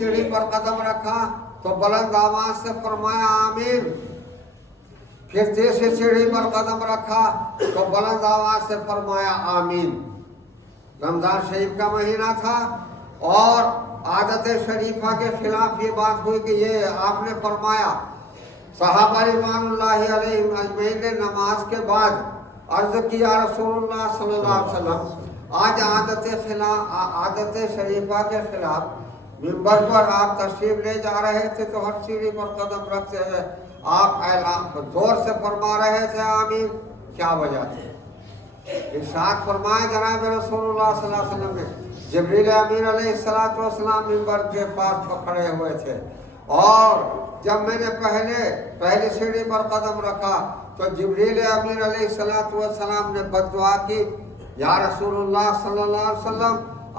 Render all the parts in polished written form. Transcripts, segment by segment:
सीढ़ी पर कदम रखा तो बुलंद आवाज से फरमाया आमीन। फिर तीसरी सीढ़ी पर कदम रखा तो बुलंद आवाज से फरमाया आमीन। रमजान शरीफ का महीना था और आदत शरीफा के खिलाफ ये बात हुई कि ये आपने फरमाया। सहाबा रिज़वानुल्लाहि अलैहिम अजमईन ने नमाज के बाद अर्ज किया रसूलुल्लाह सल्लल्लाहु अलैहि वसल्लम, आज आदत शरीफा के खिलाफ मिंबर पर आप तशरीफ ले जा रहे थे तो हर सीढ़ी पर कदम रखते हैं आप ऐलान जोर से फरमा रहे थे आमीन, क्या वजह थी? इरशाद फरमाया जनाब रसूलुल्लाह सल्लल्लाहु अलैहि वसल्लम ने, जिब्रील अमीन अलैहिस्सलातु वस्सलाम मिंबर के पास खड़े हुए थे और जब मैंने पहली सीढ़ी पर कदम रखा तो जिब्रील अमीन अलैहिस्सलातु वस्सलाम ने बद्दुआ की, या रसूलुल्लाह सल्लल्लाहु अलैहि वसल्लम,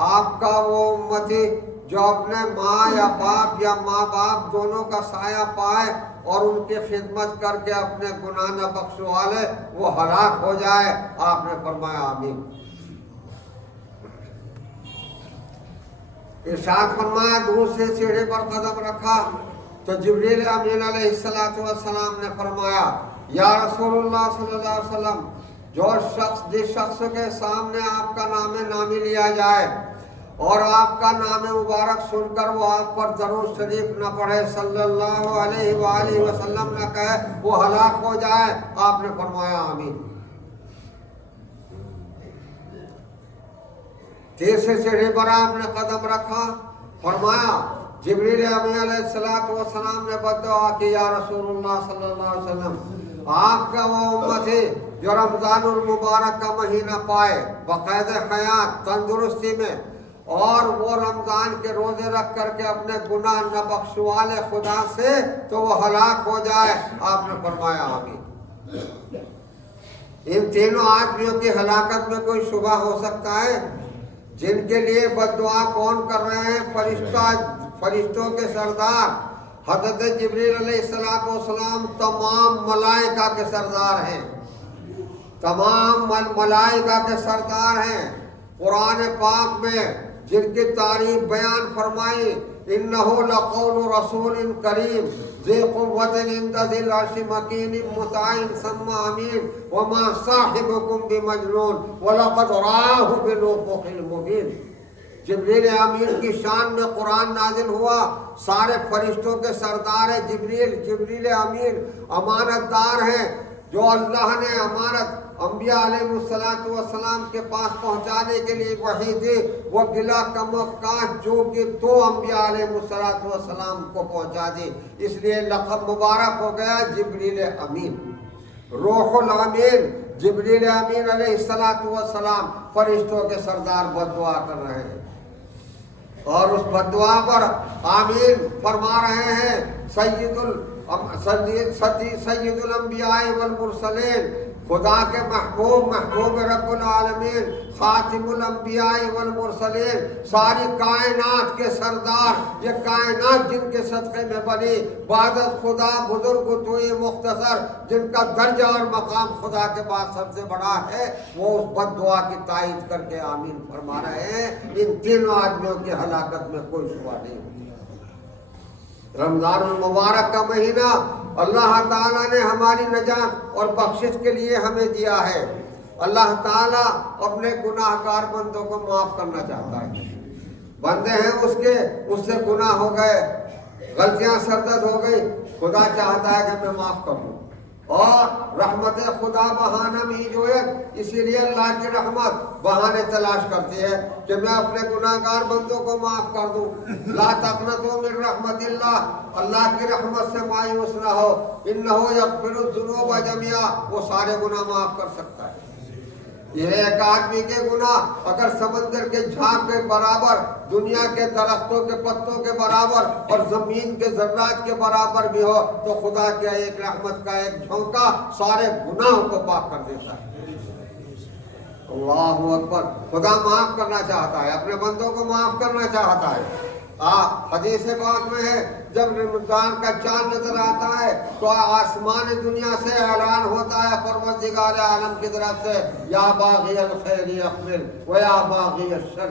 आपका वो उम्मती जो अपने माँ या बाप या माँ बाप दोनों का साया पाए और उनकी खिदमत करके अपने गुनाह न बख्शवा ले, वो हलाक हो जाए। आपने फरमाया आमीन। इरशाद फरमाया दूसरी सीढ़ी पर कदम रखा तो जिब्रील अमीन अलैहिस्सलातु वस्सलाम ने फरमाया, या रसूलुल्लाह सल्लल्लाहु अलैहि वसल्लम, जिस शख्स के सामने आपका नाम नामी लिया जाए और आपका नाम मुबारक सुनकर वो आप पर दरूद शरीफ न पढ़े, सल्लल्लाहु अलैहि वसल्लम न कहे, वो हलाक हो जाए। आपने फरमाया आमीन। तीसरी सीढ़ी पर आपने कदम रखा, फरमाया जिब्रील अमीन अलैहिस्सलातु वस्सलाम ने बद्दुआ की, या रसूलुल्लाह सल्लल्लाहु अलैहि वसल्लम, आपका वो उम्मत है जो रमजानुल मुबारक का महीना पाए बाकायदे हयात तंदुरुस्ती में और वो रमजान के रोजे रख करके अपने गुनाह न बख्शवा ले खुदा से, तो वो हलाक हो जाए। आपने फरमाया आमीन। इन तीनों आदमियों की हलाकत में कोई शुबा हो सकता है? जिनके लिए बद्दुआ कौन कर रहे हैं? फरिश्तों के सरदार हज़रत जिब्रील अलैहिस्सलातु वस्सलाम तमाम मलाइका के सरदार हैं, तमाम मलाइका के सरदार हैं। कुरान पाक में जिनकी तारीफ बयान फरमाई, इन्नहु लक़ौलु रसूलिन करीम ज़ी क़ुव्वतिन इंदा ज़िल अर्शि मकीनिन मुताइन सम्मा अमीन वमा साहिबुकुम बिमजनून वलक़द राहु बिलुफ़ुक़िल मुबीन। जिब्रील अमीन की शान में कुरान नाजिल हुआ। सारे फरिश्तों के सरदार है जिब्रील अमीन, अमानतदार हैं जो अल्लाह ने अमानत अंबिया अलैहिस्सलातु वस्सलाम के पास पहुंचाने के लिए वही दी, वो बिला कमकाश जो कि दो अंबिया अलैहिस्सलातु वस्सलाम को पहुंचा दी, इसलिए लक़ब मुबारक हो गया जिब्रील अमीन। रूहुल अमीन जिब्रील अमीन अलैहिस्सलातु वस्सलाम फरिश्तों के सरदार बद्दुआ कर रहे हैं और उस बद्दुआ पर आमीन फरमा रहे हैं सय्यदुल अंबिया वल मुरसलीन, खुदा के महबूब रब्बुल आलमीन, खातिमुल अंबिया वल मुरसलीन, सारी कायनात के सरदार, ये कायनात जिनके सदक़े में बनी, बादत खुदा बुजुर्ग तोई मुख्तसर, जिनका दर्जा और मकाम खुदा के बाद सबसे बड़ा है, वो उस बद्दुआ की तायीद करके आमीन फरमा रहे हैं। इन तीनों आदमियों की हलाकत में कोई शुबा नहीं होती। रमजान मुबारक का महीना अल्लाह ताला ने हमारी नजात और बख्शिश के लिए हमें दिया है। अल्लाह ताला अपने गुनाहगार बंदों को माफ़ करना चाहता है। बंदे हैं उससे गुनाह हो गए, गलतियां सरदर्द हो गई, खुदा चाहता है कि मैं माफ़ कर दूँ और रहमत खुदा बहाना में ही जो है, इसीलिए अल्लाह की रहमत बहाने तलाश करती है कि मैं अपने गुनाहगार बंदों को माफ़ कर दूँ। ला तक़नतू मिन रहमतिल्लाह, अल्लाह की रहमत से मायूस न हो, इन्नहु यग़फ़िरुज़्ज़ुनूब जमीआ, वो सारे गुनाह माफ़ कर सकता है। यह एक आदमी के गुनाह अगर समंदर के झाग के बराबर, दुनिया के दरख्तों के पत्तों के बराबर और जमीन के जर्रात के बराबर भी हो, तो खुदा के एक रहमत का एक झोंका सारे गुनाहों को पाक कर देता है। अल्लाहु अकबर। खुदा माफ करना चाहता है, अपने बंदों को माफ करना चाहता है। हदीस पाक में है, जब रमजान का चांद नजर आता है तो आसमान दुनिया से ऐलान होता है परवरदिगार आलम की तरफ से, या बाग़ी अल खैर अक़बिल व या बाग़ी अश शर